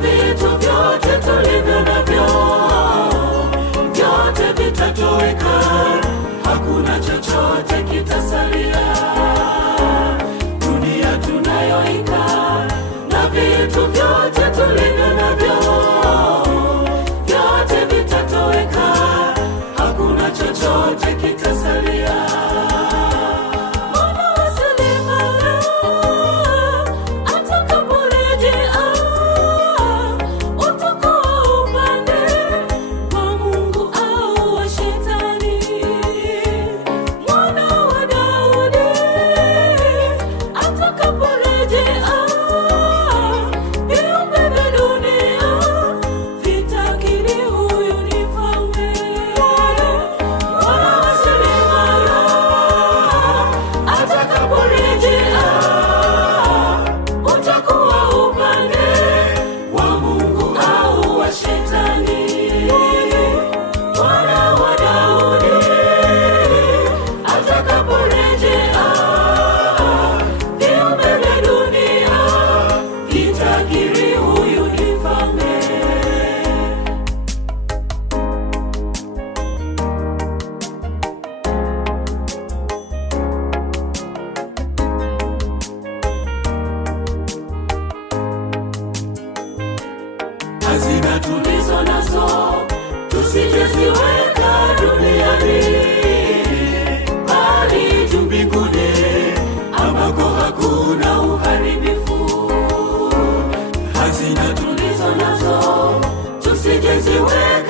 vitu vyote tulivyo navyo, vyote vitatoweka, hakuna chochote kitasalia. Dunia tunayoikaa na vitu vyote tulivyo navyo, vyote vitatoweka, hakuna chochote kitasalia. Hazina tulizo nazo tusijeziweka duniani, bali juu mbinguni ambako hakuna uharibifu. Hazina tulizo nazo tusijeziweka